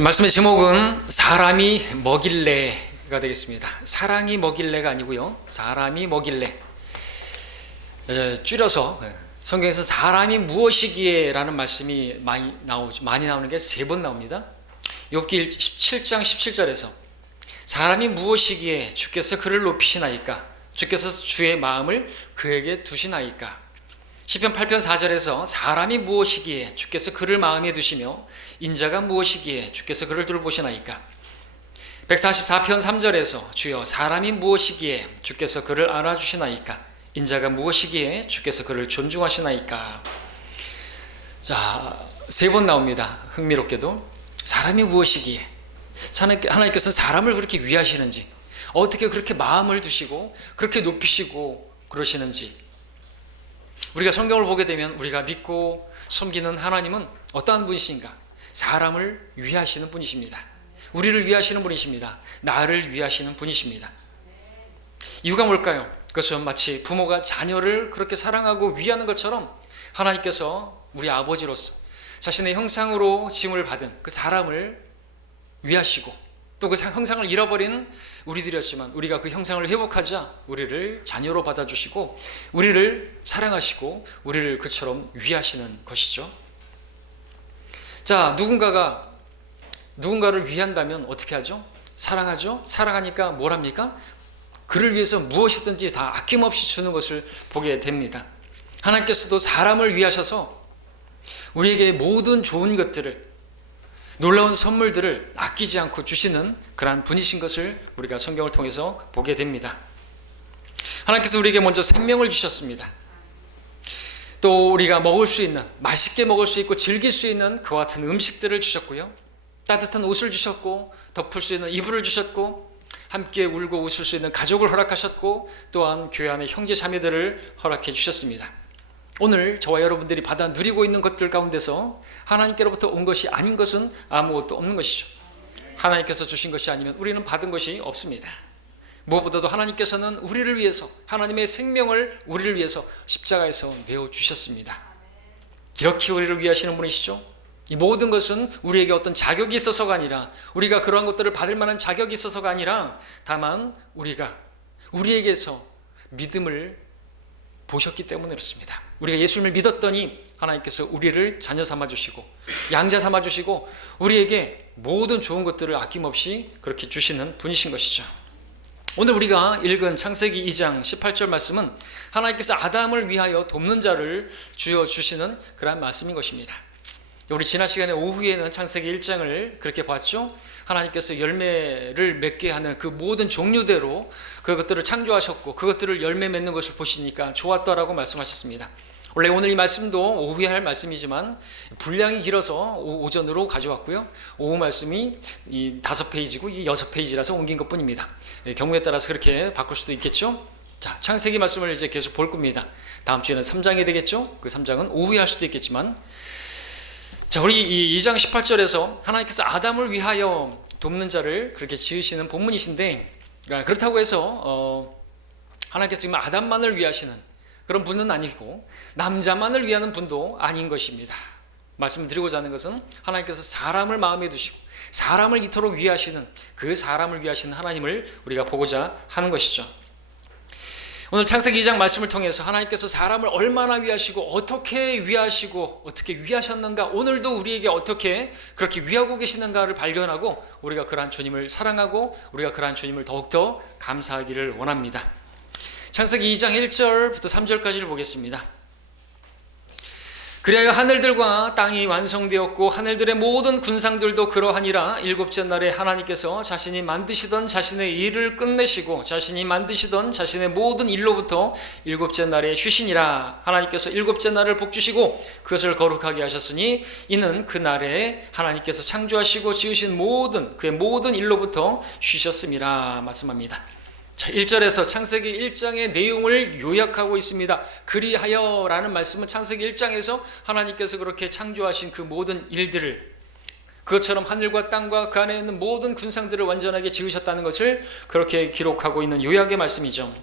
말씀의 제목은 사람이 먹일래가 되겠습니다. 사랑이 먹일래가 아니고요, 사람이 먹일래. 줄여서 성경에서 사람이 무엇이기에 라는 말씀이 많이 나오는 게 3번 나옵니다. 욥기 17장 17절에서 사람이 무엇이기에 주께서 그를 높이시나이까, 주께서 주의 마음을 그에게 두시나이까. 시편 8편 4절에서 사람이 무엇이기에 주께서 그를 마음에 두시며 인자가 무엇이기에 주께서 그를 돌보시나이까. 144편 3절에서 주여 사람이 무엇이기에 주께서 그를 알아주시나이까, 인자가 무엇이기에 주께서 그를 존중하시나이까. 자, 3번 나옵니다. 흥미롭게도 사람이 무엇이기에, 하나님께서는 사람을 그렇게 위하시는지, 어떻게 그렇게 마음을 두시고 그렇게 높이시고 그러시는지. 우리가 성경을 보게 되면 우리가 믿고 섬기는 하나님은 어떠한 분이신가? 사람을 위하시는 분이십니다. 우리를 위하시는 분이십니다. 나를 위하시는 분이십니다. 이유가 뭘까요? 그것은 마치 부모가 자녀를 그렇게 사랑하고 위하는 것처럼 하나님께서 우리 아버지로서 자신의 형상으로 지음을 받은 그 사람을 위하시고, 또 그 형상을 잃어버린 우리들이었지만 우리가 그 형상을 회복하자 우리를 자녀로 받아주시고 우리를 사랑하시고 우리를 그처럼 위하시는 것이죠. 자, 누군가를 위한다면 어떻게 하죠? 사랑하죠? 사랑하니까 뭘 합니까? 그를 위해서 무엇이든지 다 아낌없이 주는 것을 보게 됩니다. 하나님께서도 사람을 위하셔서 우리에게 모든 좋은 것들을, 놀라운 선물들을 아끼지 않고 주시는 그러한 분이신 것을 우리가 성경을 통해서 보게 됩니다. 하나님께서 우리에게 먼저 생명을 주셨습니다. 또 우리가 먹을 수 있는, 맛있게 먹을 수 있고 즐길 수 있는 그와 같은 음식들을 주셨고요, 따뜻한 옷을 주셨고 덮을 수 있는 이불을 주셨고 함께 울고 웃을 수 있는 가족을 허락하셨고 또한 교회 안에 형제 자매들을 허락해 주셨습니다. 오늘 저와 여러분들이 받아 누리고 있는 것들 가운데서 하나님께로부터 온 것이 아닌 것은 아무것도 없는 것이죠. 하나님께서 주신 것이 아니면 우리는 받은 것이 없습니다. 무엇보다도 하나님께서는 우리를 위해서, 하나님의 생명을 우리를 위해서 십자가에서 내어주셨습니다. 이렇게 우리를 위하시는 분이시죠. 이 모든 것은 우리에게 어떤 자격이 있어서가 아니라, 우리가 그러한 것들을 받을 만한 자격이 있어서가 아니라, 다만 우리에게서 믿음을 보셨기 때문에 그렇습니다. 우리가 예수님을 믿었더니 하나님께서 우리를 자녀 삼아주시고 양자 삼아주시고 우리에게 모든 좋은 것들을 아낌없이 그렇게 주시는 분이신 것이죠. 오늘 우리가 읽은 창세기 2장 18절 말씀은 하나님께서 아담을 위하여 돕는 자를 주어 주시는 그러한 말씀인 것입니다. 우리 지난 시간에 오후에는 창세기 1장을 그렇게 봤죠. 하나님께서 열매를 맺게 하는 그 모든 종류대로 그것들을 창조하셨고 그것들을 열매 맺는 것을 보시니까 좋았다라고 말씀하셨습니다. 원래 오늘 이 말씀도 오후에 할 말씀이지만 분량이 길어서 오전으로 가져왔고요, 오후 말씀이 이 5페이지고 이 6페이지라서 옮긴 것뿐입니다. 경우에 따라서 그렇게 바꿀 수도 있겠죠. 자, 창세기 말씀을 이제 계속 볼 겁니다. 다음 주에는 3장이 되겠죠. 그 3장은 오후에 할 수도 있겠지만, 자, 우리 이 2장 18절에서 하나님께서 아담을 위하여 돕는 자를 그렇게 지으시는 본문이신데, 그렇다고 해서 하나님께서 지금 아담만을 위하시는 그런 분은 아니고 남자만을 위하는 분도 아닌 것입니다. 말씀드리고자 하는 것은 하나님께서 사람을 마음에 두시고 사람을 이토록 위하시는, 그 사람을 위하시는 하나님을 우리가 보고자 하는 것이죠. 오늘 창세기 2장 말씀을 통해서 하나님께서 사람을 얼마나 위하시고 어떻게 위하셨는가, 오늘도 우리에게 어떻게 그렇게 위하고 계시는가를 발견하고 우리가 그러한 주님을 사랑하고 우리가 그러한 주님을 더욱더 감사하기를 원합니다. 창세기 2장 1절부터 3절까지를 보겠습니다. 그리하여 하늘들과 땅이 완성되었고 하늘들의 모든 군상들도 그러하니라. 일곱째 날에 하나님께서 자신이 만드시던 자신의 일을 끝내시고 자신이 만드시던 자신의 모든 일로부터 일곱째 날에 쉬시니라. 하나님께서 일곱째 날을 복주시고 그것을 거룩하게 하셨으니 이는 그 날에 하나님께서 창조하시고 지으신 그의 모든 일로부터 쉬셨음이라 말씀합니다. 자, 1절에서 창세기 1장의 내용을 요약하고 있습니다. 그리하여 라는 말씀은 창세기 1장에서 하나님께서 그렇게 창조하신 그 모든 일들을, 그것처럼 하늘과 땅과 그 안에 있는 모든 군상들을 완전하게 지으셨다는 것을 그렇게 기록하고 있는 요약의 말씀이죠.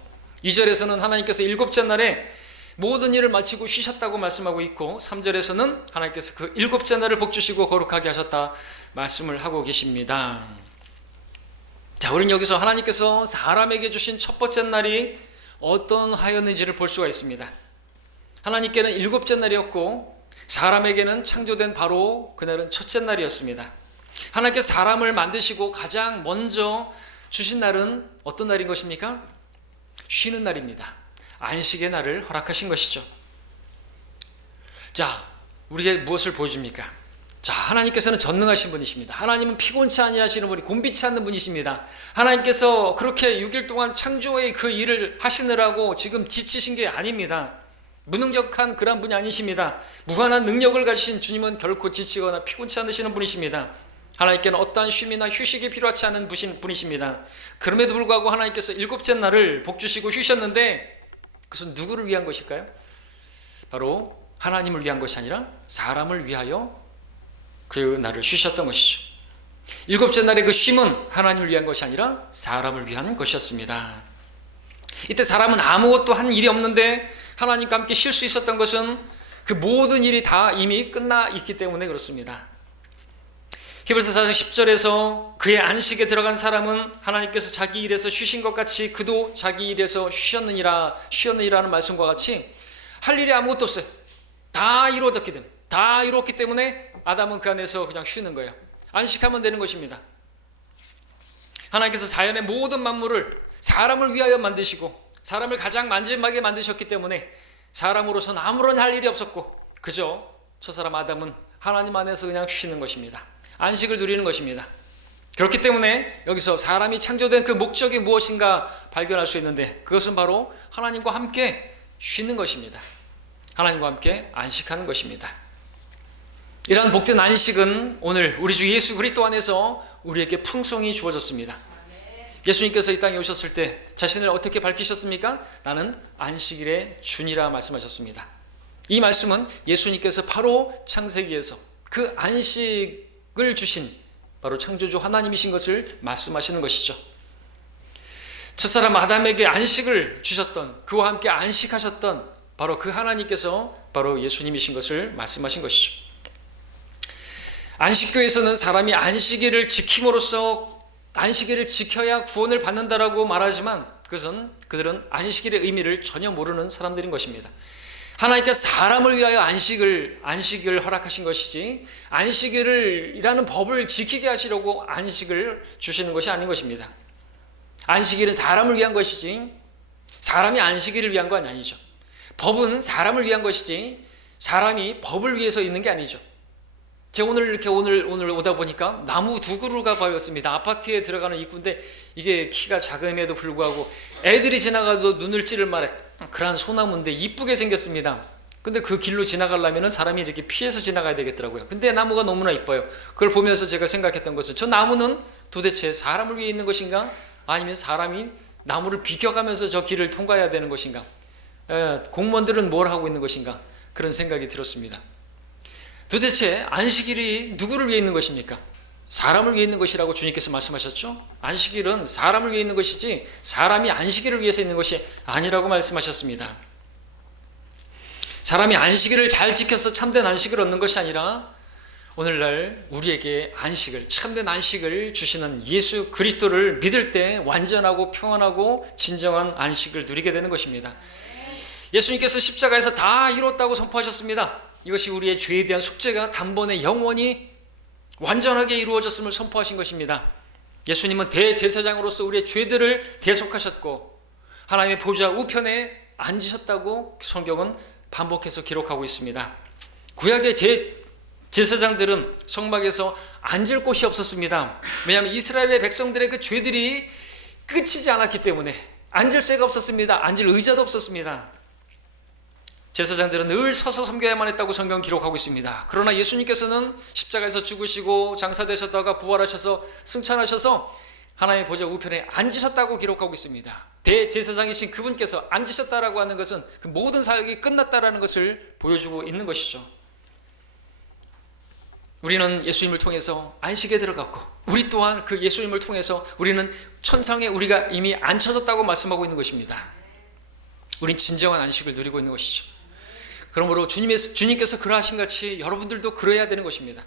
2절에서는 하나님께서 일곱째 날에 모든 일을 마치고 쉬셨다고 말씀하고 있고 3절에서는 하나님께서 그 일곱째 날을 복주시고 거룩하게 하셨다 말씀을 하고 계십니다. 자, 우리는 여기서 하나님께서 사람에게 주신 첫 번째 날이 어떤 하였는지를 볼 수가 있습니다. 하나님께는 일곱째 날이었고 사람에게는 창조된 바로 그날은 첫째 날이었습니다. 하나님께서 사람을 만드시고 가장 먼저 주신 날은 어떤 날인 것입니까? 쉬는 날입니다. 안식의 날을 허락하신 것이죠. 자, 우리에게 무엇을 보여줍니까? 자, 하나님께서는 전능하신 분이십니다. 하나님은 피곤치 아니하시는 분이 곤비치 않는 분이십니다. 하나님께서 그렇게 6일 동안 창조의 그 일을 하시느라고 지금 지치신 게 아닙니다. 무능력한 그런 분이 아니십니다. 무한한 능력을 가지신 주님은 결코 지치거나 피곤치 않으시는 분이십니다. 하나님께는 어떠한 쉼이나 휴식이 필요하지 않은 분이십니다. 그럼에도 불구하고 하나님께서 일곱째 날을 복주시고 쉬셨는데 그것은 누구를 위한 것일까요? 바로 하나님을 위한 것이 아니라 사람을 위하여 그 날을 쉬셨던 것이죠. 일곱째 날의 그 쉼은 하나님을 위한 것이 아니라 사람을 위한 것이었습니다. 이때 사람은 아무것도 한 일이 없는데 하나님과 함께 쉴 수 있었던 것은 그 모든 일이 다 이미 끝나 있기 때문에 그렇습니다. 히브리서 4장 10절에서 그의 안식에 들어간 사람은 하나님께서 자기 일에서 쉬신 것 같이 그도 자기 일에서 쉬었느니라는 말씀과 같이 할 일이 아무것도 없어요. 다 이루었기 때문에 아담은 그 안에서 그냥 쉬는 거예요. 안식하면 되는 것입니다. 하나님께서 자연의 모든 만물을 사람을 위하여 만드시고 사람을 가장 만짐하게 만드셨기 때문에 사람으로서는 아무런 할 일이 없었고 그저 저 사람 아담은 하나님 안에서 그냥 쉬는 것입니다. 안식을 누리는 것입니다. 그렇기 때문에 여기서 사람이 창조된 그 목적이 무엇인가 발견할 수 있는데 그것은 바로 하나님과 함께 쉬는 것입니다. 하나님과 함께 안식하는 것입니다. 이러한 복된 안식은 오늘 우리 주 예수 그리스도 안에서 우리에게 풍성히 주어졌습니다. 예수님께서 이 땅에 오셨을 때 자신을 어떻게 밝히셨습니까? 나는 안식일의 주니라 말씀하셨습니다. 이 말씀은 예수님께서 바로 창세기에서 그 안식을 주신 바로 창조주 하나님이신 것을 말씀하시는 것이죠. 첫사람 아담에게 안식을 주셨던 그와 함께 안식하셨던 바로 그 하나님께서 바로 예수님이신 것을 말씀하신 것이죠. 안식교에서는 사람이 안식일을 지킴으로써 안식일을 지켜야 구원을 받는다라고 말하지만 그들은 안식일의 의미를 전혀 모르는 사람들인 것입니다. 하나님께서 사람을 위하여 안식을 허락하신 것이지 안식일이라는 법을 지키게 하시려고 안식을 주시는 것이 아닌 것입니다. 안식일은 사람을 위한 것이지 사람이 안식일을 위한 건 아니죠. 법은 사람을 위한 것이지 사람이 법을 위해서 있는 게 아니죠. 제가 오늘 오다 보니까 나무 두 그루가 보였습니다. 아파트에 들어가는 입구인데 이게 키가 작음에도 불구하고 애들이 지나가도 눈을 찌를 만한 그러한 소나무인데 이쁘게 생겼습니다. 근데 그 길로 지나가려면 사람이 이렇게 피해서 지나가야 되겠더라고요. 근데 나무가 너무나 이뻐요. 그걸 보면서 제가 생각했던 것은 저 나무는 도대체 사람을 위해 있는 것인가? 아니면 사람이 나무를 비껴가면서 저 길을 통과해야 되는 것인가? 공무원들은 뭘 하고 있는 것인가? 그런 생각이 들었습니다. 도대체 안식일이 누구를 위해 있는 것입니까? 사람을 위해 있는 것이라고 주님께서 말씀하셨죠? 안식일은 사람을 위해 있는 것이지 사람이 안식일을 위해서 있는 것이 아니라고 말씀하셨습니다. 사람이 안식일을 잘 지켜서 참된 안식을 얻는 것이 아니라 오늘날 우리에게 참된 안식을 주시는 예수 그리스도를 믿을 때 완전하고 평안하고 진정한 안식을 누리게 되는 것입니다. 예수님께서 십자가에서 다 이뤘다고 선포하셨습니다. 이것이 우리의 죄에 대한 속죄가 단번에 영원히 완전하게 이루어졌음을 선포하신 것입니다. 예수님은 대제사장으로서 우리의 죄들을 대속하셨고 하나님의 보좌 우편에 앉으셨다고 성경은 반복해서 기록하고 있습니다. 구약의 제사장들은 성막에서 앉을 곳이 없었습니다. 왜냐하면 이스라엘의 백성들의 그 죄들이 끝이지 않았기 때문에 앉을 새가 없었습니다. 앉을 의자도 없었습니다. 제사장들은 늘 서서 섬겨야만 했다고 성경은 기록하고 있습니다. 그러나 예수님께서는 십자가에서 죽으시고 장사되셨다가 부활하셔서 승천하셔서 하나님의 보좌 우편에 앉으셨다고 기록하고 있습니다. 대제사장이신 그분께서 앉으셨다라고 하는 것은 그 모든 사역이 끝났다라는 것을 보여주고 있는 것이죠. 우리는 예수님을 통해서 안식에 들어갔고 우리 또한 그 예수님을 통해서 우리는 천상에 우리가 이미 앉혀졌다고 말씀하고 있는 것입니다. 우린 진정한 안식을 누리고 있는 것이죠. 그러므로 주님께서 그러하신 같이 여러분들도 그래야 되는 것입니다.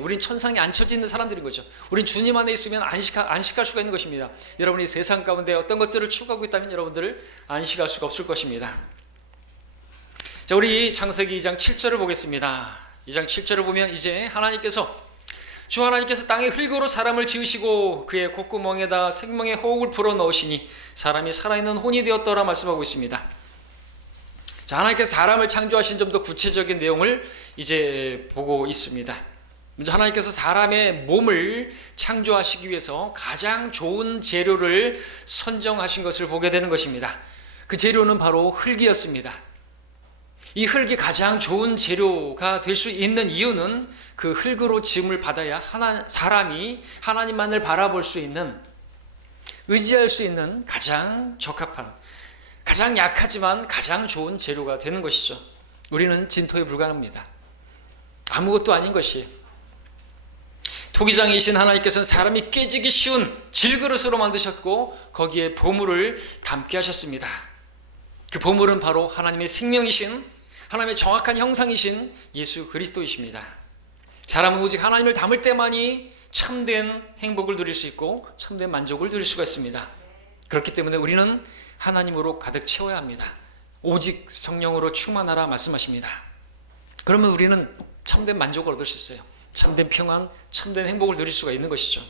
우린 천상에 앉혀져 있는 사람들인 거죠. 우린 주님 안에 있으면 안식할 수가 있는 것입니다. 여러분이 세상 가운데 어떤 것들을 추구하고 있다면 여러분들을 안식할 수가 없을 것입니다. 자, 우리 창세기 2장 7절을 보겠습니다. 2장 7절을 보면 이제 주 하나님께서 땅의 흙으로 사람을 지으시고 그의 콧구멍에다 생명의 호흡을 불어넣으시니 사람이 살아있는 혼이 되었더라 말씀하고 있습니다. 자, 하나님께서 사람을 창조하신 좀 더 구체적인 내용을 이제 보고 있습니다. 먼저 하나님께서 사람의 몸을 창조하시기 위해서 가장 좋은 재료를 선정하신 것을 보게 되는 것입니다. 그 재료는 바로 흙이었습니다. 이 흙이 가장 좋은 재료가 될 수 있는 이유는 그 흙으로 지음을 받아야 사람이 하나님만을 바라볼 수 있는, 의지할 수 있는 가장 적합한, 가장 약하지만 가장 좋은 재료가 되는 것이죠. 우리는 진토에 불과합니다. 아무것도 아닌 것이. 토기장이신 하나님께서는 사람이 깨지기 쉬운 질그릇으로 만드셨고 거기에 보물을 담게 하셨습니다. 그 보물은 바로 하나님의 생명이신, 하나님의 정확한 형상이신 예수 그리스도이십니다. 사람은 오직 하나님을 담을 때만이 참된 행복을 누릴 수 있고 참된 만족을 누릴 수가 있습니다. 그렇기 때문에 우리는 하나님으로 가득 채워야 합니다. 오직 성령으로 충만하라 말씀하십니다. 그러면 우리는 참된 만족을 얻을 수 있어요. 참된 평안, 참된 행복을 누릴 수가 있는 것이죠.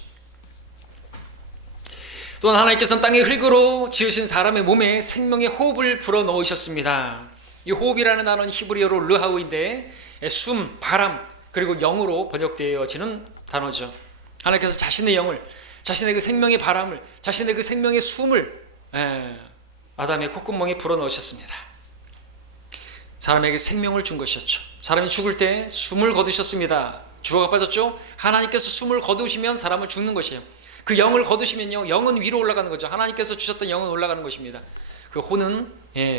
또한 하나님께서는 땅의 흙으로 지으신 사람의 몸에 생명의 호흡을 불어넣으셨습니다. 이 호흡이라는 단어는 히브리어로 르하우인데 숨, 바람, 그리고 영으로 번역되어지는 단어죠. 하나님께서 자신의 영을, 자신의 그 생명의 바람을, 자신의 그 생명의 숨을 아담의 콧구멍에 불어넣으셨습니다. 사람에게 생명을 준 것이었죠. 사람이 죽을 때 숨을 거두셨습니다. 주어가 빠졌죠. 하나님께서 숨을 거두시면 사람을 죽는 것이에요. 그 영을 거두시면요, 영은 위로 올라가는 거죠. 하나님께서 주셨던 영은 올라가는 것입니다. 그 혼은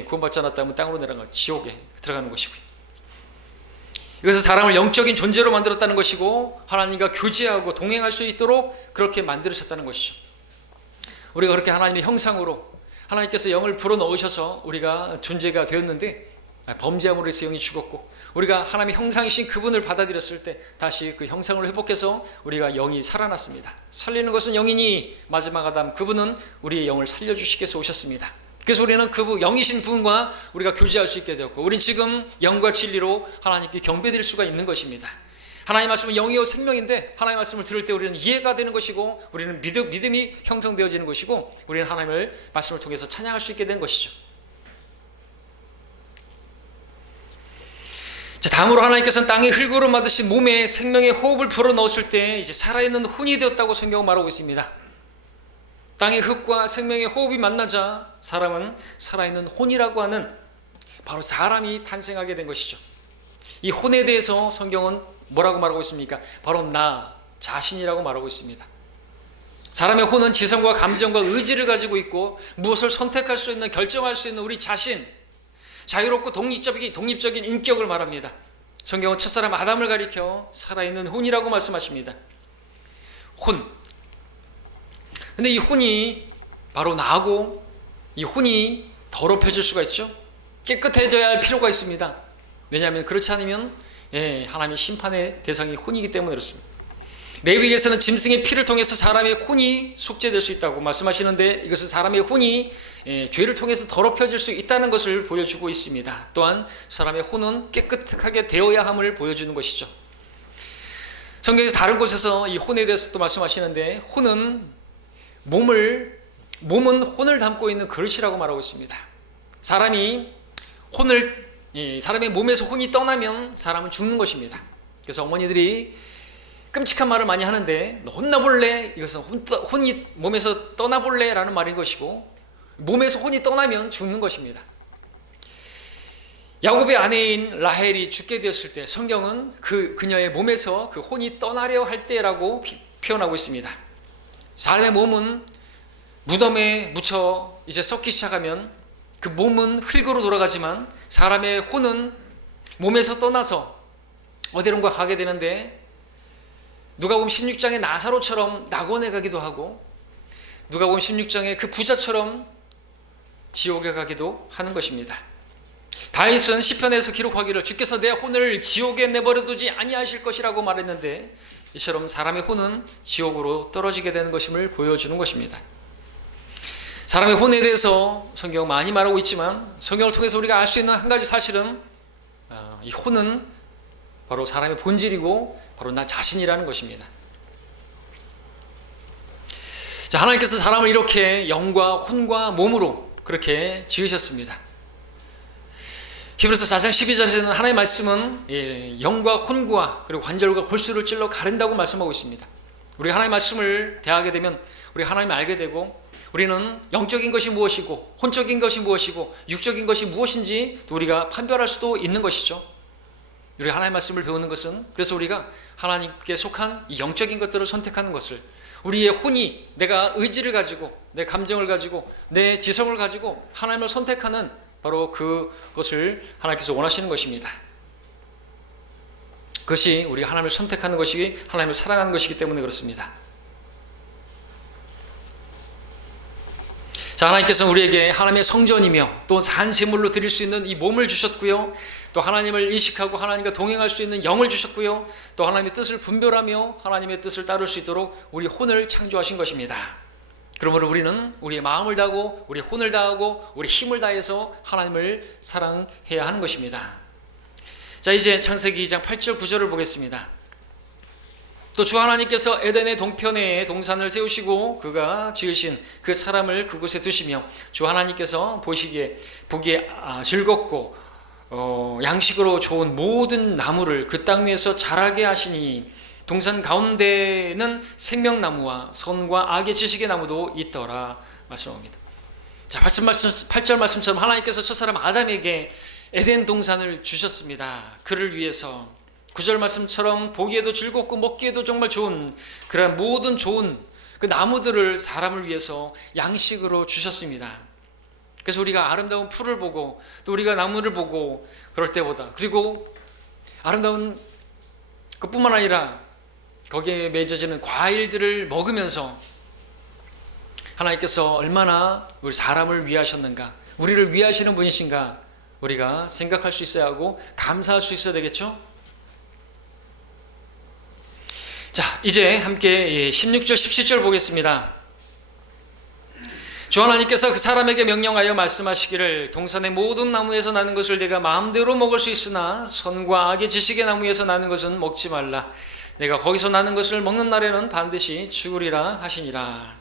구원받지 않았다면 땅으로 내려가는, 지옥에 들어가는 것이고요. 이것은 사람을 영적인 존재로 만들었다는 것이고 하나님과 교제하고 동행할 수 있도록 그렇게 만들으셨다는 것이죠. 우리가 그렇게 하나님의 형상으로 하나님께서 영을 불어넣으셔서 우리가 존재가 되었는데 범죄함으로 해서 영이 죽었고 우리가 하나님의 형상이신 그분을 받아들였을 때 다시 그 형상을 회복해서 우리가 영이 살아났습니다. 살리는 것은 영이니 마지막 아담 그분은 우리의 영을 살려주시기 위해서 오셨습니다. 그래서 우리는 그 영이신 분과 우리가 교제할 수 있게 되었고 우리는 지금 영과 진리로 하나님께 경배드릴 수가 있는 것입니다. 하나님 말씀은 영이요 생명인데 하나님 말씀을 들을 때 우리는 이해가 되는 것이고 우리는 믿음이 형성되어지는 것이고 우리는 하나님의 말씀을 통해서 찬양할 수 있게 되는 것이죠. 자, 다음으로 하나님께서는 땅의 흙으로 만드신 몸에 생명의 호흡을 불어넣었을 때 이제 살아있는 혼이 되었다고 성경은 말하고 있습니다. 땅의 흙과 생명의 호흡이 만나자 사람은 살아있는 혼이라고 하는 바로 사람이 탄생하게 된 것이죠. 이 혼에 대해서 성경은 뭐라고 말하고 있습니까? 바로 나 자신이라고 말하고 있습니다. 사람의 혼은 지성과 감정과 의지를 가지고 있고 무엇을 선택할 수 있는, 결정할 수 있는 우리 자신, 자유롭고 독립적인 인격을 말합니다. 성경은 첫사람 아담을 가리켜 살아있는 혼이라고 말씀하십니다. 혼. 근데 이 혼이 바로 나하고 이 혼이 더럽혀질 수가 있죠. 깨끗해져야 할 필요가 있습니다. 왜냐하면 그렇지 않으면 하나님의 심판의 대상이 혼이기 때문에 그렇습니다. 레위기에서는 짐승의 피를 통해서 사람의 혼이 속죄될 수 있다고 말씀하시는데 이것은 사람의 혼이 죄를 통해서 더럽혀질 수 있다는 것을 보여주고 있습니다. 또한 사람의 혼은 깨끗하게 되어야 함을 보여주는 것이죠. 성경에서 다른 곳에서 이 혼에 대해서 또 말씀하시는데 몸은 혼을 담고 있는 그릇이라고 말하고 있습니다. 사람의 몸에서 혼이 떠나면 사람은 죽는 것입니다. 그래서 어머니들이 끔찍한 말을 많이 하는데 너 혼나볼래? 이것은 혼이 몸에서 떠나볼래? 라는 말인 것이고 몸에서 혼이 떠나면 죽는 것입니다. 야곱의 아내인 라헬이 죽게 되었을 때 성경은 그녀의 몸에서 그 혼이 떠나려 할 때라고 표현하고 있습니다. 사람의 몸은 무덤에 묻혀 이제 썩기 시작하면 그 몸은 흙으로 돌아가지만 사람의 혼은 몸에서 떠나서 어디론가 가게 되는데 누가복음 16장의 나사로처럼 낙원에 가기도 하고 누가복음 16장의 그 부자처럼 지옥에 가기도 하는 것입니다. 다윗은 시편에서 기록하기를 주께서 내 혼을 지옥에 내버려두지 아니하실 것이라고 말했는데, 이처럼 사람의 혼은 지옥으로 떨어지게 되는 것임을 보여주는 것입니다. 사람의 혼에 대해서 성경 많이 말하고 있지만, 성경을 통해서 우리가 알 수 있는 한 가지 사실은 이 혼은 바로 사람의 본질이고 바로 나 자신이라는 것입니다. 자, 하나님께서 사람을 이렇게 영과 혼과 몸으로 그렇게 지으셨습니다. 히브리서 4장 12절에서는 하나님의 말씀은 영과 혼과 그리고 관절과 골수를 찔러 가른다고 말씀하고 있습니다. 우리가 하나님의 말씀을 대하게 되면 우리가 하나님을 알게 되고, 우리는 영적인 것이 무엇이고 혼적인 것이 무엇이고 육적인 것이 무엇인지 또 우리가 판별할 수도 있는 것이죠. 우리가 하나님의 말씀을 배우는 것은, 그래서 우리가 하나님께 속한 이 영적인 것들을 선택하는 것을, 우리의 혼이 내가 의지를 가지고 내 감정을 가지고 내 지성을 가지고 하나님을 선택하는 바로 그것을 하나님께서 원하시는 것입니다. 그것이 우리가 하나님을 선택하는 것이기, 하나님을 사랑하는 것이기 때문에 그렇습니다. 자, 하나님께서는 우리에게 하나님의 성전이며 또 산 제물로 드릴 수 있는 이 몸을 주셨고요, 또 하나님을 인식하고 하나님과 동행할 수 있는 영을 주셨고요, 또 하나님의 뜻을 분별하며 하나님의 뜻을 따를 수 있도록 우리 혼을 창조하신 것입니다. 그러므로 우리는 우리의 마음을 다하고 우리의 혼을 다하고 우리 힘을 다해서 하나님을 사랑해야 하는 것입니다. 자, 이제 창세기 2장 8절 9절을 보겠습니다. 또 주 하나님께서 에덴의 동편에 동산을 세우시고 그가 지으신 그 사람을 그곳에 두시며, 주 하나님께서 보기에 즐겁고 양식으로 좋은 모든 나무를 그 땅 위에서 자라게 하시니, 동산 가운데는 생명나무와 선과 악의 지식의 나무도 있더라 말씀합니다. 자, 8절 말씀처럼 하나님께서 첫사람 아담에게 에덴 동산을 주셨습니다. 그를 위해서. 9절 말씀처럼 보기에도 즐겁고 먹기에도 정말 좋은 그런 모든 좋은 그 나무들을 사람을 위해서 양식으로 주셨습니다. 그래서 우리가 아름다운 풀을 보고 또 우리가 나무를 보고 그럴 때보다, 그리고 아름다운 그뿐만 아니라 거기에 맺어지는 과일들을 먹으면서 하나님께서 얼마나 우리 사람을 위하셨는가, 우리를 위하시는 분이신가 우리가 생각할 수 있어야 하고 감사할 수 있어야 되겠죠. 자, 이제 함께 16절 17절 보겠습니다. 주 하나님께서 그 사람에게 명령하여 말씀하시기를, 동산의 모든 나무에서 나는 것을 내가 마음대로 먹을 수 있으나 선과 악의 지식의 나무에서 나는 것은 먹지 말라. 내가 거기서 나는 것을 먹는 날에는 반드시 죽으리라 하시니라.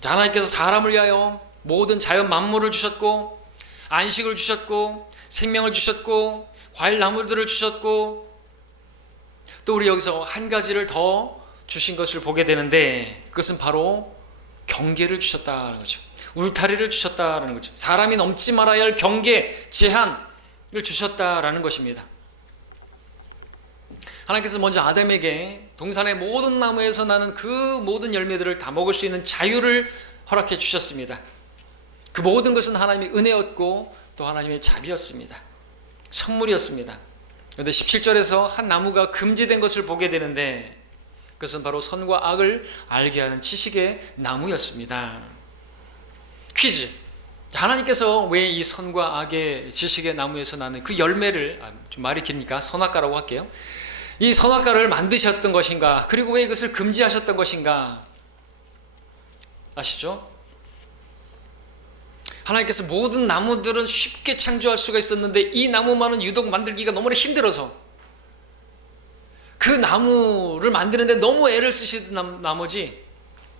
자, 하나님께서 사람을 위하여 모든 자연 만물을 주셨고 안식을 주셨고 생명을 주셨고 과일 나무들을 주셨고, 또 우리 여기서 한 가지를 더 주신 것을 보게 되는데, 그것은 바로 경계를 주셨다는 거죠. 울타리를 주셨다는 거죠. 사람이 넘지 말아야 할 경계, 제한을 주셨다라는 것입니다. 하나님께서 먼저 아담에게 동산의 모든 나무에서 나는 그 모든 열매들을 다 먹을 수 있는 자유를 허락해 주셨습니다. 그 모든 것은 하나님의 은혜였고 또 하나님의 자비였습니다. 선물이었습니다. 그런데 17절에서 한 나무가 금지된 것을 보게 되는데, 그것은 바로 선과 악을 알게 하는 지식의 나무였습니다. 퀴즈. 하나님께서 왜 이 선과 악의 지식의 나무에서 나는 그 열매를, 좀 말이 기니까 선악과라고 할게요, 이 선악과를 만드셨던 것인가, 그리고 왜 이것을 금지하셨던 것인가 아시죠? 하나님께서 모든 나무들은 쉽게 창조할 수가 있었는데 이 나무만은 유독 만들기가 너무나 힘들어서 그 나무를 만드는데 너무 애를 쓰시던 나머지,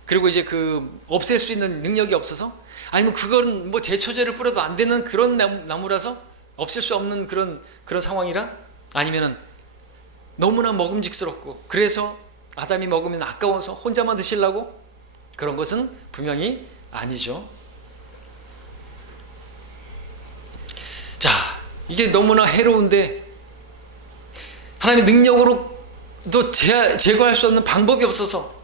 그리고 이제 그 없앨 수 있는 능력이 없어서, 아니면 그건 뭐 제초제를 뿌려도 안 되는 그런 나무라서 없앨 수 없는 그런 상황이라, 아니면은 너무나 먹음직스럽고 그래서 아담이 먹으면 아까워서 혼자만 드시려고, 그런 것은 분명히 아니죠. 자, 이게 너무나 해로운데 하나님의 능력으로도 제거할 수 없는 방법이 없어서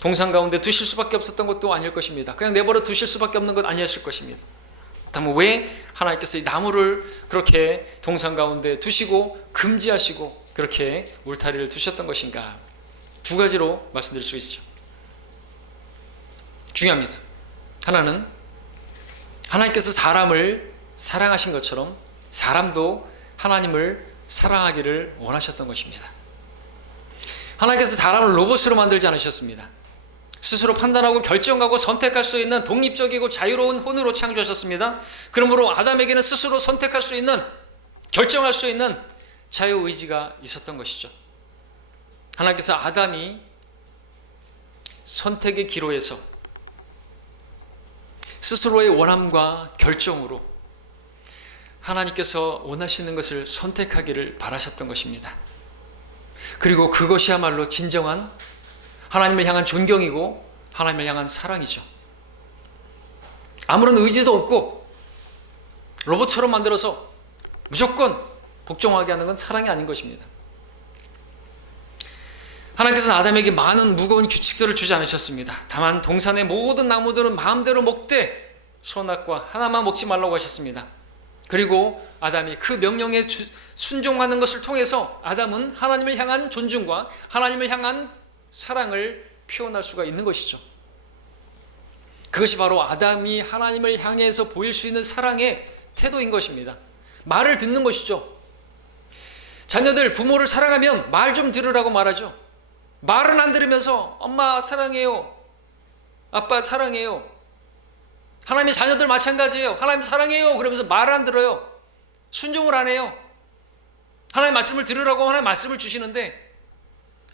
동산 가운데 두실 수밖에 없었던 것도 아닐 것입니다. 그냥 내버려 두실 수밖에 없는 것 아니었을 것입니다. 그렇다면 왜 하나님께서 이 나무를 그렇게 동산 가운데 두시고 금지하시고 그렇게 울타리를 두셨던 것인가? 두 가지로 말씀드릴 수 있죠. 중요합니다. 하나는 하나님께서 사람을 사랑하신 것처럼 사람도 하나님을 사랑하기를 원하셨던 것입니다. 하나님께서 사람을 로봇으로 만들지 않으셨습니다. 스스로 판단하고 결정하고 선택할 수 있는 독립적이고 자유로운 혼으로 창조하셨습니다. 그러므로 아담에게는 스스로 선택할 수 있는, 결정할 수 있는 자유의지가 있었던 것이죠. 하나님께서 아담이 선택의 기로에서 스스로의 원함과 결정으로 하나님께서 원하시는 것을 선택하기를 바라셨던 것입니다. 그리고 그것이야말로 진정한 하나님을 향한 존경이고 하나님을 향한 사랑이죠. 아무런 의지도 없고 로봇처럼 만들어서 무조건 복종하게 하는 건 사랑이 아닌 것입니다. 하나님께서는 아담에게 많은 무거운 규칙들을 주지 않으셨습니다. 다만 동산의 모든 나무들은 마음대로 먹되 선악과 하나만 먹지 말라고 하셨습니다. 그리고 아담이 그 명령에 순종하는 것을 통해서 아담은 하나님을 향한 존중과 하나님을 향한 사랑을 표현할 수가 있는 것이죠. 그것이 바로 아담이 하나님을 향해서 보일 수 있는 사랑의 태도인 것입니다. 말을 듣는 것이죠. 자녀들 부모를 사랑하면 말 좀 들으라고 말하죠. 말은 안 들으면서 엄마 사랑해요, 아빠 사랑해요. 하나님의 자녀들 마찬가지예요. 하나님 사랑해요 그러면서 말을 안 들어요. 순종을 안 해요. 하나님의 말씀을 들으라고 하나님의 말씀을 주시는데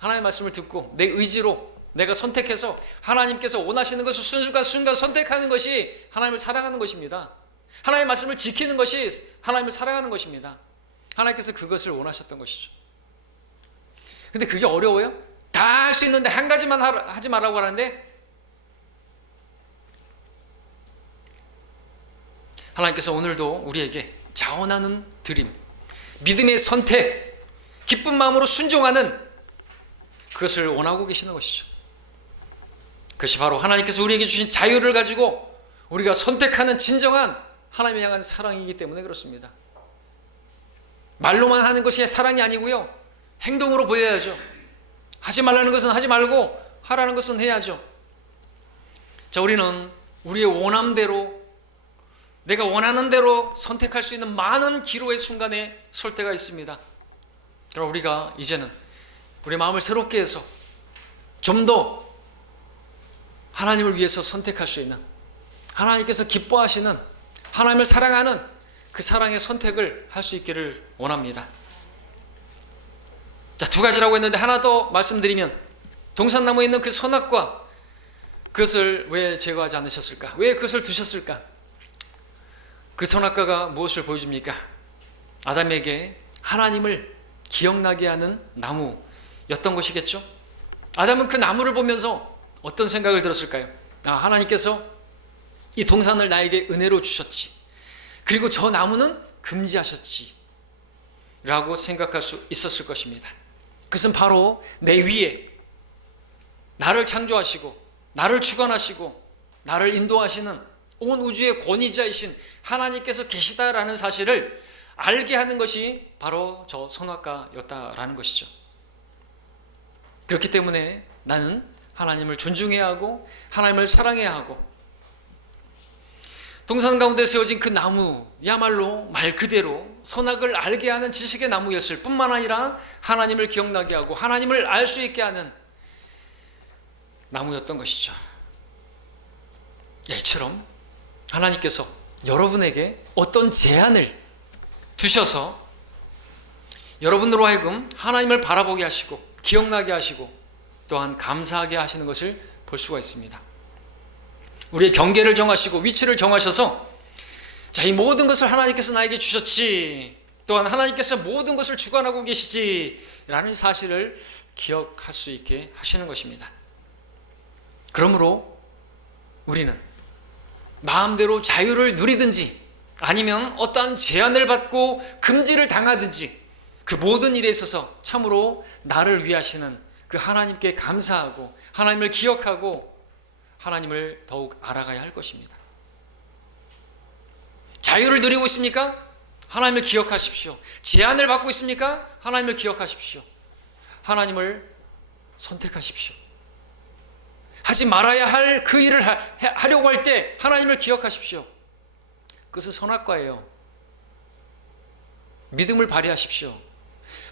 하나님의 말씀을 듣고 내 의지로 내가 선택해서 하나님께서 원하시는 것을 순간순간 선택하는 것이 하나님을 사랑하는 것입니다. 하나님의 말씀을 지키는 것이 하나님을 사랑하는 것입니다. 하나님께서 그것을 원하셨던 것이죠. 근데 그게 어려워요? 다 할 수 있는데 한 가지만 하지 말라고 하는데 하나님께서 오늘도 우리에게 자원하는 드림, 믿음의 선택, 기쁜 마음으로 순종하는 그것을 원하고 계시는 것이죠. 그것이 바로 하나님께서 우리에게 주신 자유를 가지고 우리가 선택하는 진정한 하나님을 향한 사랑이기 때문에 그렇습니다. 말로만 하는 것이 사랑이 아니고요, 행동으로 보여야죠. 하지 말라는 것은 하지 말고 하라는 것은 해야죠. 자, 우리는 우리의 원함대로, 내가 원하는 대로 선택할 수 있는 많은 기로의 순간에 설 때가 있습니다. 그럼 우리가 이제는 우리 마음을 새롭게 해서 좀 더 하나님을 위해서 선택할 수 있는, 하나님께서 기뻐하시는, 하나님을 사랑하는 그 사랑의 선택을 할 수 있기를 원합니다. 자, 두 가지라고 했는데 하나 더 말씀드리면, 동산나무에 있는 그 선악과 그것을 왜 제거하지 않으셨을까? 왜 그것을 두셨을까? 그 선악과가 무엇을 보여줍니까? 아담에게 하나님을 기억나게 하는 나무였던 것이겠죠. 아담은 그 나무를 보면서 어떤 생각을 들었을까요? 하나님께서 이 동산을 나에게 은혜로 주셨지, 그리고 저 나무는 금지하셨지 라고 생각할 수 있었을 것입니다. 그것은 바로 내 위에 나를 창조하시고 나를 주관하시고 나를 인도하시는 온 우주의 권위자이신 하나님께서 계시다라는 사실을 알게 하는 것이 바로 저 선악과였다라는 것이죠. 그렇기 때문에 나는 하나님을 존중해야 하고 하나님을 사랑해야 하고, 동산 가운데 세워진 그 나무야말로 말 그대로 선악을 알게 하는 지식의 나무였을 뿐만 아니라 하나님을 기억나게 하고 하나님을 알 수 있게 하는 나무였던 것이죠. 이처럼 하나님께서 여러분에게 어떤 제한을 두셔서 여러분으로 하여금 하나님을 바라보게 하시고 기억나게 하시고 또한 감사하게 하시는 것을 볼 수가 있습니다. 우리의 경계를 정하시고 위치를 정하셔서, 자, 이 모든 것을 하나님께서 나에게 주셨지, 또한 하나님께서 모든 것을 주관하고 계시지 라는 사실을 기억할 수 있게 하시는 것입니다. 그러므로 우리는 마음대로 자유를 누리든지 아니면 어떠한 제한을 받고 금지를 당하든지 그 모든 일에 있어서 참으로 나를 위하시는 그 하나님께 감사하고 하나님을 기억하고 하나님을 더욱 알아가야 할 것입니다. 자유를 누리고 있습니까? 하나님을 기억하십시오. 제한을 받고 있습니까? 하나님을 기억하십시오. 하나님을 선택하십시오. 하지 말아야 할 그 일을 하려고 할 때 하나님을 기억하십시오. 그것은 선악과예요. 믿음을 발휘하십시오.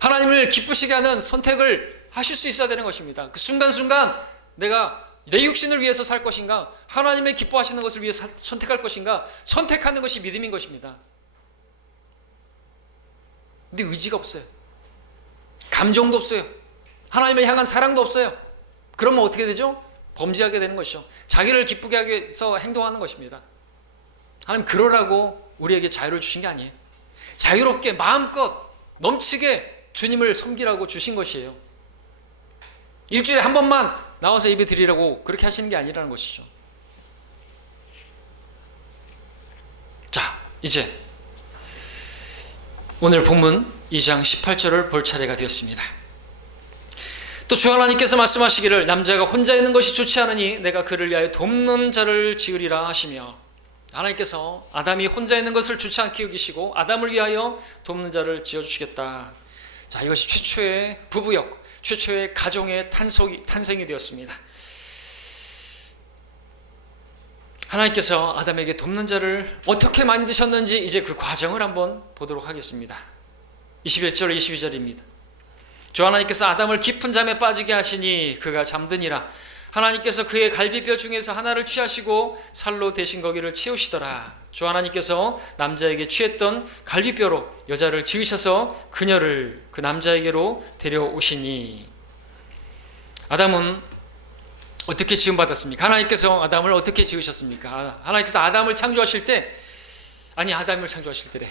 하나님을 기쁘시게 하는 선택을 하실 수 있어야 되는 것입니다. 그 순간순간 내가 내 육신을 위해서 살 것인가, 하나님의 기뻐하시는 것을 위해서 선택할 것인가, 선택하는 것이 믿음인 것입니다. 근데 의지가 없어요. 감정도 없어요. 하나님을 향한 사랑도 없어요. 그러면 어떻게 되죠? 범죄하게 되는 것이죠. 자기를 기쁘게 하기 위해서 행동하는 것입니다. 하나님 그러라고 우리에게 자유를 주신 게 아니에요. 자유롭게 마음껏 넘치게 주님을 섬기라고 주신 것이에요. 일주일에 한 번만 나와서 예배 드리라고 그렇게 하시는 게 아니라는 것이죠. 자, 이제 오늘 본문 2장 18절을 볼 차례가 되었습니다. 또 주 하나님께서 말씀하시기를 남자가 혼자 있는 것이 좋지 않으니 내가 그를 위하여 돕는 자를 지으리라 하시며, 하나님께서 아담이 혼자 있는 것을 좋지 않게 여기시고 아담을 위하여 돕는 자를 지어주시겠다. 자, 이것이 최초의 부부였고 최초의 가정의 탄생이 되었습니다. 하나님께서 아담에게 돕는 자를 어떻게 만드셨는지 이제 그 과정을 한번 보도록 하겠습니다. 21절 22절입니다. 주 하나님께서 아담을 깊은 잠에 빠지게 하시니 그가 잠드니라. 하나님께서 그의 갈비뼈 중에서 하나를 취하시고 살로 대신 거기를 채우시더라. 주 하나님께서 남자에게 취했던 갈비뼈로 여자를 지으셔서 그녀를 그 남자에게로 데려오시니. 아담은 어떻게 지음받았습니까? 하나님께서 아담을 어떻게 지으셨습니까? 하나님께서 아담을 창조하실 때, 아담을 창조하실 때래,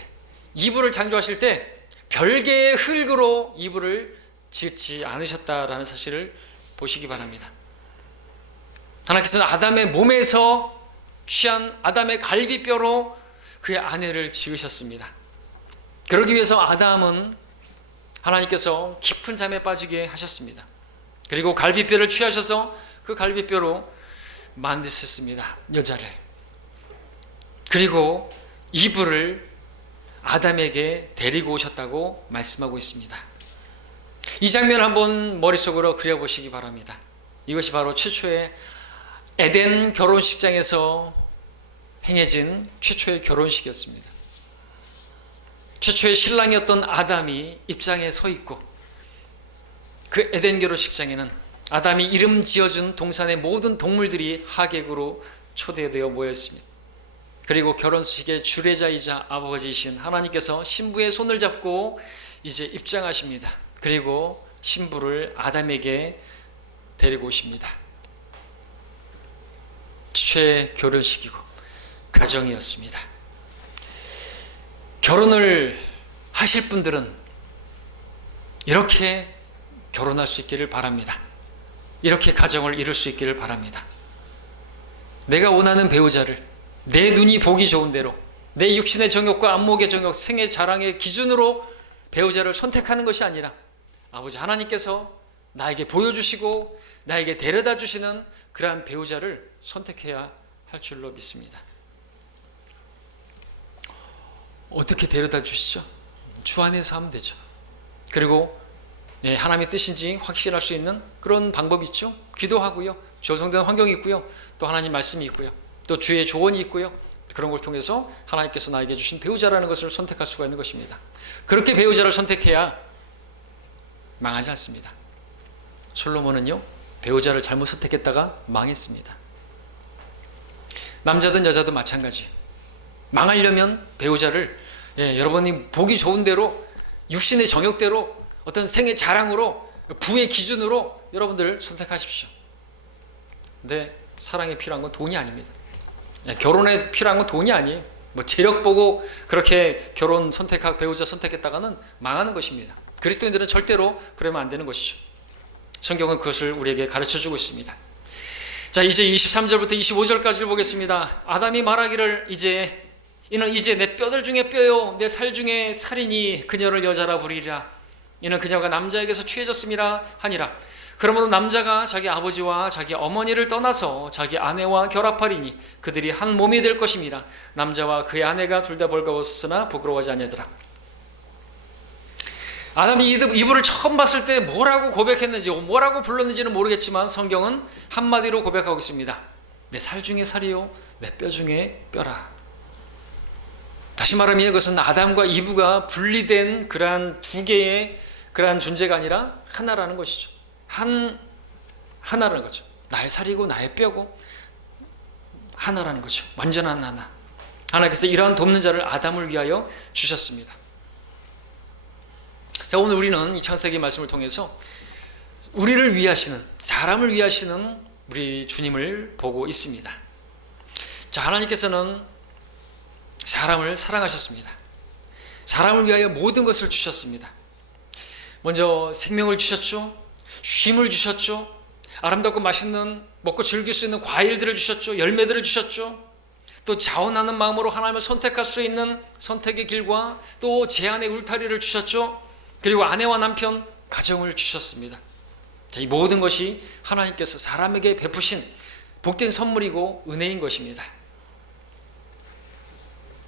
이브를 창조하실 때 별개의 흙으로 이브를 짓지 않으셨다라는 사실을 보시기 바랍니다. 하나님께서는 아담의 몸에서 취한 아담의 갈비뼈로 그의 아내를 지으셨습니다. 그러기 위해서 아담은 하나님께서 깊은 잠에 빠지게 하셨습니다. 그리고 갈비뼈를 취하셔서 그 갈비뼈로 만드셨습니다. 여자를. 그리고 이브를 아담에게 데리고 오셨다고 말씀하고 있습니다. 이 장면을 한번 머릿속으로 그려보시기 바랍니다. 이것이 바로 최초의 에덴 결혼식장에서 행해진 최초의 결혼식이었습니다. 최초의 신랑이었던 아담이 입장에 서 있고, 그 에덴 결혼식장에는 아담이 이름 지어준 동산의 모든 동물들이 하객으로 초대되어 모였습니다. 그리고 결혼식의 주례자이자 아버지이신 하나님께서 신부의 손을 잡고 이제 입장하십니다. 그리고 신부를 아담에게 데리고 오십니다. 최초의 결혼식이고 가정이었습니다. 결혼을 하실 분들은 이렇게 결혼할 수 있기를 바랍니다. 이렇게 가정을 이룰 수 있기를 바랍니다. 내가 원하는 배우자를 내 눈이 보기 좋은 대로, 내 육신의 정욕과 안목의 정욕, 생의 자랑의 기준으로 배우자를 선택하는 것이 아니라 아버지 하나님께서 나에게 보여주시고 나에게 데려다 주시는 그러한 배우자를 선택해야 할 줄로 믿습니다. 어떻게 데려다 주시죠? 주 안에서 하면 되죠. 그리고 하나님의 뜻인지 확실할 수 있는 그런 방법이 있죠. 기도하고요, 조성된 환경이 있고요, 또 하나님 말씀이 있고요, 또 주의 조언이 있고요. 그런 걸 통해서 하나님께서 나에게 주신 배우자라는 것을 선택할 수가 있는 것입니다. 그렇게 배우자를 선택해야 망하지 않습니다. 솔로몬은요, 배우자를 잘못 선택했다가 망했습니다. 남자든 여자든 마찬가지. 망하려면 배우자를 여러분이 보기 좋은 대로, 육신의 정욕대로, 어떤 생의 자랑으로, 부의 기준으로 여러분들 선택하십시오. 근데 사랑에 필요한 건 돈이 아닙니다. 결혼에 필요한 건 돈이 아니에요. 재력 보고 그렇게 결혼 배우자 선택했다가는 망하는 것입니다. 그리스도인들은 절대로 그러면 안 되는 것이죠. 성경은 그것을 우리에게 가르쳐주고 있습니다. 자, 이제 23절부터 25절까지를 보겠습니다. 아담이 말하기를 이는 이제 내 뼈들 중에 뼈요 내 살 중에 살이니 그녀를 여자라 부리리라. 이는 그녀가 남자에게서 취해졌음이라 하니라. 그러므로 남자가 자기 아버지와 자기 어머니를 떠나서 자기 아내와 결합하리니 그들이 한 몸이 될 것입니다. 남자와 그의 아내가 둘 다 벌거벗었으나 부끄러워하지 아니하더라. 아담이 이브를 처음 봤을 때 뭐라고 고백했는지, 뭐라고 불렀는지는 모르겠지만 성경은 한마디로 고백하고 있습니다. 내 살 중에 살이요 내 뼈 중에 뼈라. 다시 말하면 이것은 아담과 이브가 분리된 그러한 두 개의 그러한 존재가 아니라 하나라는 것이죠. 하나라는 거죠. 나의 살이고 나의 뼈고 하나라는 거죠. 완전한 하나. 하나님께서 이러한 돕는 자를 아담을 위하여 주셨습니다. 자, 오늘 우리는 이 창세기 말씀을 통해서 우리를 위하시는, 사람을 위하시는 우리 주님을 보고 있습니다. 자, 하나님께서는 사람을 사랑하셨습니다. 사람을 위하여 모든 것을 주셨습니다. 먼저 생명을 주셨죠. 쉼을 주셨죠. 아름답고 맛있는 먹고 즐길 수 있는 과일들을 주셨죠. 열매들을 주셨죠. 또 자원하는 마음으로 하나님을 선택할 수 있는 선택의 길과 또 제한의 울타리를 주셨죠. 그리고 아내와 남편, 가정을 주셨습니다. 자, 이 모든 것이 하나님께서 사람에게 베푸신 복된 선물이고 은혜인 것입니다.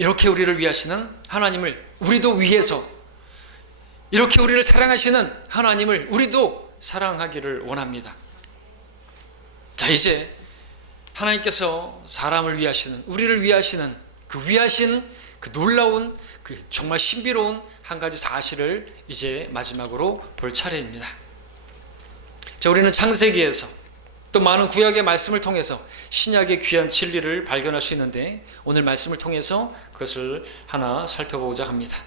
이렇게 우리를 위하시는 하나님을 우리도 위해서, 이렇게 우리를 사랑하시는 하나님을 우리도 사랑하기를 원합니다. 자, 이제 하나님께서 사람을 위하시는, 우리를 위하시는 그 위하신 그 놀라운 그 정말 신비로운 한 가지 사실을 이제 마지막으로 볼 차례입니다. 자, 우리는 창세기에서 또 많은 구약의 말씀을 통해서 신약의 귀한 진리를 발견할 수 있는데 오늘 말씀을 통해서 그것을 하나 살펴보고자 합니다.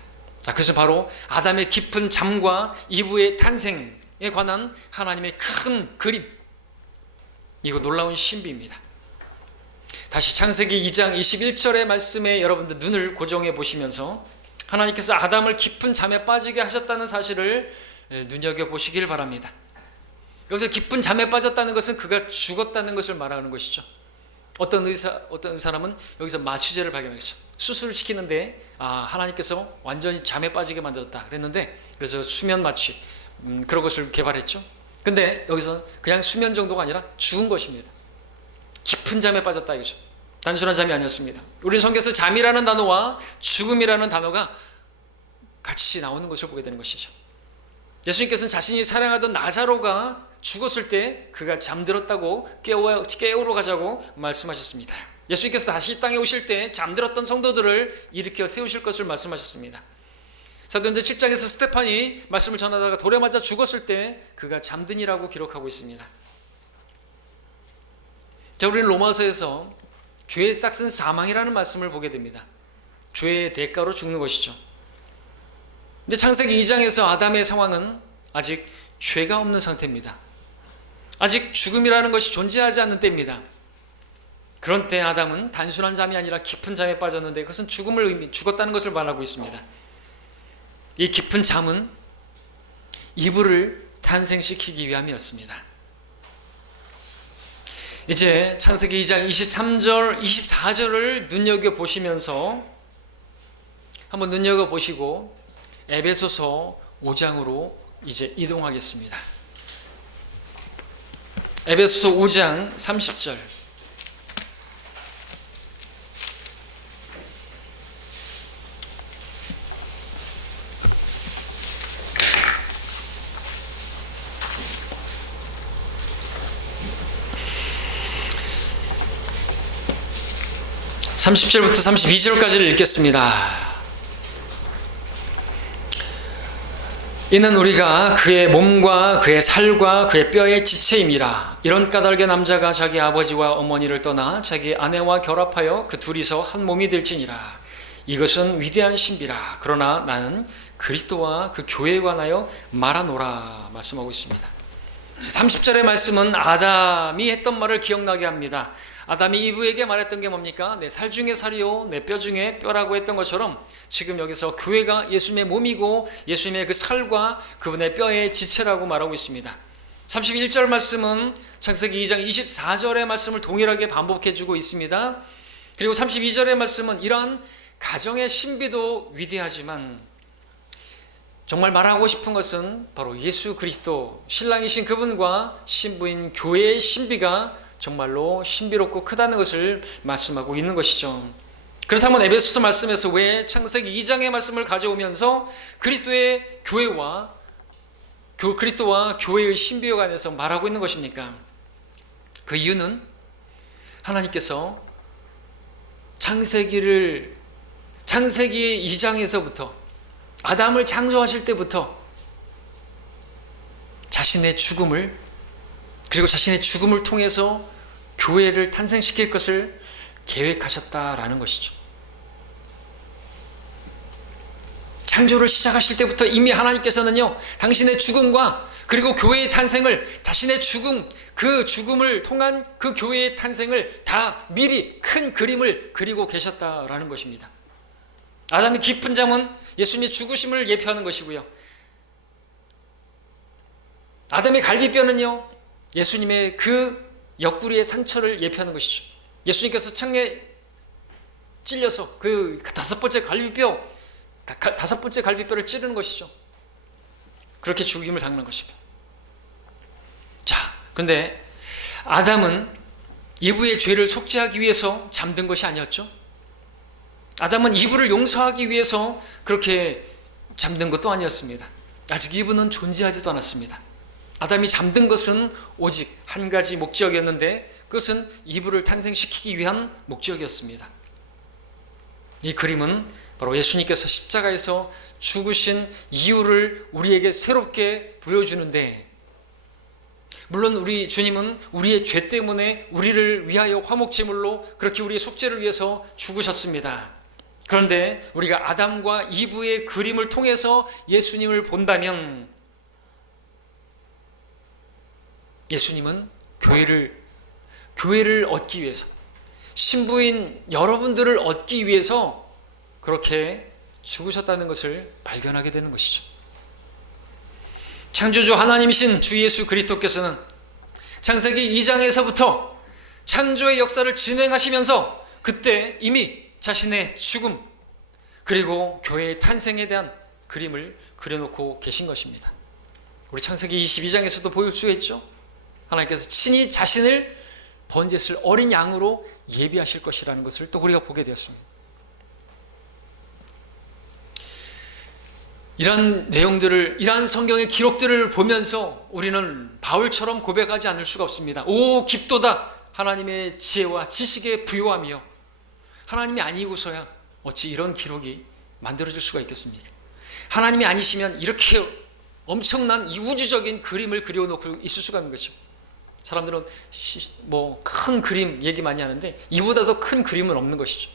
자, 그것은 바로 아담의 깊은 잠과 이브의 탄생에 관한 하나님의 큰 그림, 이거 놀라운 신비입니다. 다시 창세기 2장 21절의 말씀에 여러분들 눈을 고정해 보시면서 하나님께서 아담을 깊은 잠에 빠지게 하셨다는 사실을 눈여겨보시길 바랍니다. 여기서 깊은 잠에 빠졌다는 것은 그가 죽었다는 것을 말하는 것이죠. 어떤 사람은 여기서 마취제를 발견하겠죠. 수술을 시키는데 하나님께서 완전히 잠에 빠지게 만들었다 그랬는데, 그래서 수면 마취 그런 것을 개발했죠. 근데 여기서 그냥 수면 정도가 아니라 죽은 것입니다. 깊은 잠에 빠졌다 이거죠. 단순한 잠이 아니었습니다. 우리 성경에서 잠이라는 단어와 죽음이라는 단어가 같이 나오는 것을 보게 되는 것이죠. 예수님께서는 자신이 사랑하던 나사로가 죽었을 때 그가 잠들었다고 깨우러 가자고 말씀하셨습니다. 예수님께서 다시 이 땅에 오실 때 잠들었던 성도들을 일으켜 세우실 것을 말씀하셨습니다. 사도행전 7장에서 스데반이 말씀을 전하다가 돌에 맞아 죽었을 때 그가 잠드니라고 기록하고 있습니다. 자, 우리는 로마서에서 죄의 싹은 사망이라는 말씀을 보게 됩니다. 죄의 대가로 죽는 것이죠. 근데 창세기 2장에서 아담의 상황은 아직 죄가 없는 상태입니다. 아직 죽음이라는 것이 존재하지 않는 때입니다. 그런 때 아담은 단순한 잠이 아니라 깊은 잠에 빠졌는데 그것은 죽었다는 것을 말하고 있습니다. 이 깊은 잠은 이브를 탄생시키기 위함이었습니다. 이제 창세기 2장 23절, 24절을 눈여겨보시면서 한번 눈여겨보시고 에베소서 5장으로 이제 이동하겠습니다. 에베소서 5장 30절. (30절부터 32절까지를) 읽겠습니다. 이는 우리가 그의 몸과 그의 살과 그의 뼈의 지체임이라. 이런 까닭에 남자가 자기 아버지와 어머니를 떠나 자기 아내와 결합하여 그 둘이서 한 몸이 될지니라. 이것은 위대한 신비라. 그러나 나는 그리스도와 그 교회에 관하여 말하노라 말씀하고 있습니다. 30절의 말씀은 아담이 했던 말을 기억나게 합니다. 아담이 이브에게 말했던 게 뭡니까? 내 살 중에 살이요 내 뼈 중에 뼈라고 했던 것처럼 지금 여기서 교회가 예수님의 몸이고 예수님의 그 살과 그분의 뼈의 지체라고 말하고 있습니다. 31절 말씀은 창세기 2장 24절의 말씀을 동일하게 반복해주고 있습니다. 그리고 32절의 말씀은 이러한 가정의 신비도 위대하지만 정말 말하고 싶은 것은 바로 예수 그리스도 신랑이신 그분과 신부인 교회의 신비가 정말로 신비롭고 크다는 것을 말씀하고 있는 것이죠. 그렇다면 에베소서 말씀에서 왜 창세기 2장의 말씀을 가져오면서 그리스도와 교회의 신비에 관해서 말하고 있는 것입니까? 그 이유는 하나님께서 창세기를 창세기 2장에서부터 아담을 창조하실 때부터 자신의 죽음을, 그리고 자신의 죽음을 통해서 교회를 탄생시킬 것을 계획하셨다라는 것이죠. 창조를 시작하실 때부터 이미 하나님께서는요, 당신의 죽음과 그리고 교회의 탄생을, 자신의 죽음, 그 죽음을 통한 그 교회의 탄생을 다 미리 큰 그림을 그리고 계셨다라는 것입니다. 아담의 깊은 잠은 예수님의 죽으심을 예표하는 것이고요, 아담의 갈비뼈는요, 예수님의 그 옆구리의 상처를 예표하는 것이죠. 예수님께서 창에 찔려서 그 다섯 번째 갈비뼈를 찌르는 것이죠. 그렇게 죽임을 당하는 것입니다. 자, 그런데 아담은 이브의 죄를 속죄하기 위해서 잠든 것이 아니었죠. 아담은 이브를 용서하기 위해서 그렇게 잠든 것도 아니었습니다. 아직 이브는 존재하지도 않았습니다. 아담이 잠든 것은 오직 한 가지 목적이었는데, 그것은 이브를 탄생시키기 위한 목적이었습니다. 이 그림은 바로 예수님께서 십자가에서 죽으신 이유를 우리에게 새롭게 보여주는데, 물론 우리 주님은 우리의 죄 때문에 우리를 위하여 화목제물로 그렇게 우리의 속죄를 위해서 죽으셨습니다. 그런데 우리가 아담과 이브의 그림을 통해서 예수님을 본다면, 예수님은 교회를 얻기 위해서, 신부인 여러분들을 얻기 위해서 그렇게 죽으셨다는 것을 발견하게 되는 것이죠. 창조주 하나님이신 주 예수 그리스도께서는 창세기 2장에서부터 창조의 역사를 진행하시면서 그때 이미 자신의 죽음 그리고 교회의 탄생에 대한 그림을 그려놓고 계신 것입니다. 우리 창세기 22장에서도 볼 수가 있죠. 하나님께서 친히 자신을 번제슬 어린 양으로 예비하실 것이라는 것을 또 우리가 보게 되었습니다. 이러한 내용들을, 이러한 성경의 기록들을 보면서 우리는 바울처럼 고백하지 않을 수가 없습니다. 오 깊도다 하나님의 지혜와 지식의 부요함이여, 하나님이 아니고서야 어찌 이런 기록이 만들어질 수가 있겠습니까? 하나님이 아니시면 이렇게 엄청난 이 우주적인 그림을 그려놓고 있을 수가 있는 거죠. 사람들은 뭐 큰 그림 얘기 많이 하는데 이보다 더 큰 그림은 없는 것이죠.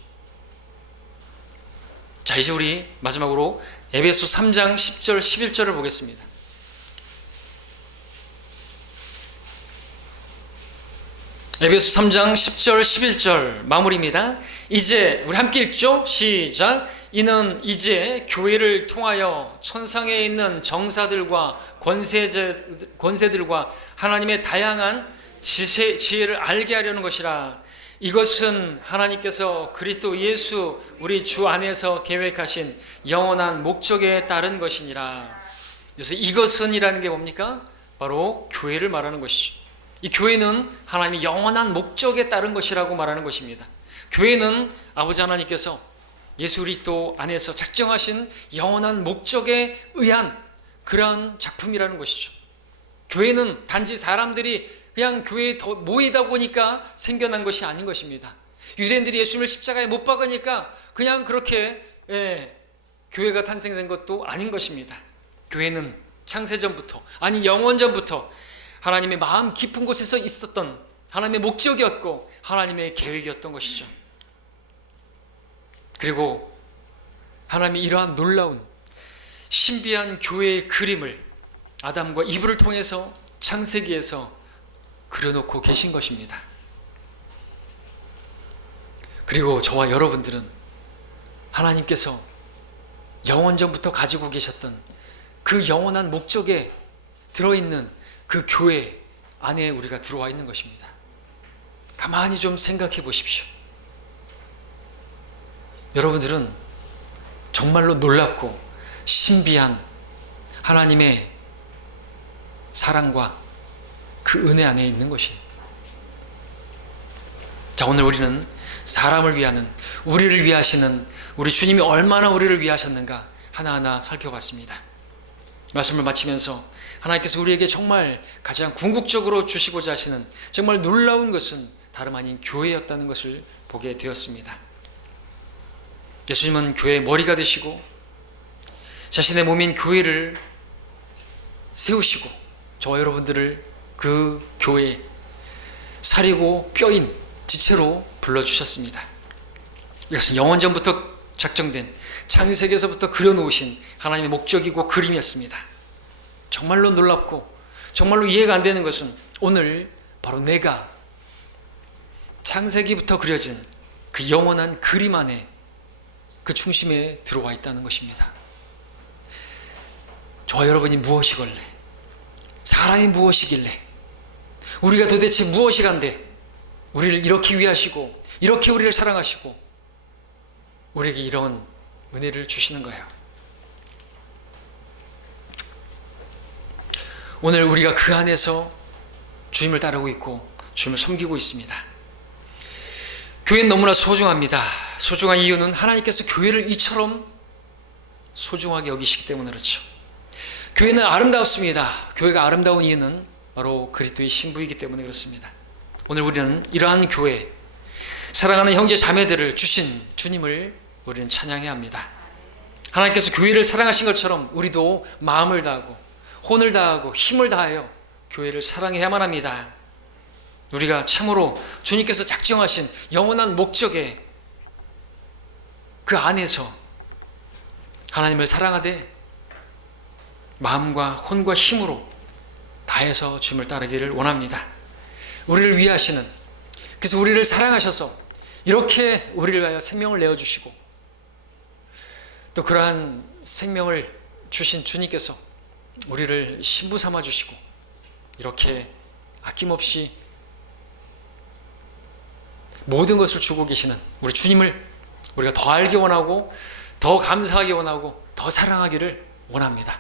자, 이제 우리 마지막으로 에베소 3장 10절 11절을 보겠습니다. 에베소 3장 10절 11절 마무리입니다. 이제 우리 함께 읽죠. 시작. 이는 이제 교회를 통하여 천상에 있는 정사들과 권세들과 하나님의 다양한 지혜를 알게 하려는 것이라. 이것은 하나님께서 그리스도 예수 우리 주 안에서 계획하신 영원한 목적에 따른 것이니라. 그래서 이것은이라는 게 뭡니까? 바로 교회를 말하는 것이죠. 이 교회는 하나님의 영원한 목적에 따른 것이라고 말하는 것입니다. 교회는 아버지 하나님께서 예수 그리스도 안에서 작정하신 영원한 목적에 의한 그러한 작품이라는 것이죠. 교회는 단지 사람들이 그냥 교회에 더 모이다 보니까 생겨난 것이 아닌 것입니다. 유대인들이 예수님을 십자가에 못 박으니까 그냥 그렇게 교회가 탄생된 것도 아닌 것입니다. 교회는 창세전부터, 아니 영원전부터 하나님의 마음 깊은 곳에서 있었던 하나님의 목적이었고 하나님의 계획이었던 것이죠. 그리고 하나님이 이러한 놀라운 신비한 교회의 그림을 아담과 이브를 통해서 창세기에서 그려놓고 계신 것입니다. 그리고 저와 여러분들은 하나님께서 영원전부터 가지고 계셨던 그 영원한 목적에 들어있는 그 교회 안에 우리가 들어와 있는 것입니다. 가만히 좀 생각해 보십시오. 여러분들은 정말로 놀랍고 신비한 하나님의 사랑과 그 은혜 안에 있는 것이에요. 자, 오늘 우리는 사람을 위하는, 우리를 위하시는 우리 주님이 얼마나 우리를 위하셨는가 하나하나 살펴봤습니다. 말씀을 마치면서 하나님께서 우리에게 정말 가장 궁극적으로 주시고자 하시는 정말 놀라운 것은 다름 아닌 교회였다는 것을 보게 되었습니다. 예수님은 교회의 머리가 되시고 자신의 몸인 교회를 세우시고 저와 여러분들을 그 교회에 살이고 뼈인 지체로 불러주셨습니다. 이것은 영원전부터 작정된 창세기에서부터 그려놓으신 하나님의 목적이고 그림이었습니다. 정말로 놀랍고 정말로 이해가 안 되는 것은 오늘 바로 내가 창세기부터 그려진 그 영원한 그림 안에 그 중심에 들어와 있다는 것입니다. 저와 여러분이 무엇이걸래? 사람이 무엇이길래? 우리가 도대체 무엇이 간데 우리를 이렇게 위하시고 이렇게 우리를 사랑하시고 우리에게 이런 은혜를 주시는 거예요. 오늘 우리가 그 안에서 주님을 따르고 있고 주님을 섬기고 있습니다. 교회는 너무나 소중합니다. 소중한 이유는 하나님께서 교회를 이처럼 소중하게 여기시기 때문에 그렇죠. 교회는 아름답습니다. 교회가 아름다운 이유는 바로 그리스도의 신부이기 때문에 그렇습니다. 오늘 우리는 이러한 교회, 사랑하는 형제 자매들을 주신 주님을 우리는 찬양해야 합니다. 하나님께서 교회를 사랑하신 것처럼 우리도 마음을 다하고 혼을 다하고 힘을 다하여 교회를 사랑해야만 합니다. 우리가 참으로 주님께서 작정하신 영원한 목적에 그 안에서 하나님을 사랑하되 마음과 혼과 힘으로 다해서 주님을 따르기를 원합니다. 우리를 위하시는, 그래서 우리를 사랑하셔서 이렇게 우리를 위하여 생명을 내어주시고 또 그러한 생명을 주신 주님께서 우리를 신부 삼아 주시고 이렇게 아낌없이 모든 것을 주고 계시는 우리 주님을 우리가 더 알기 원하고 더 감사하기 원하고 더 사랑하기를 원합니다.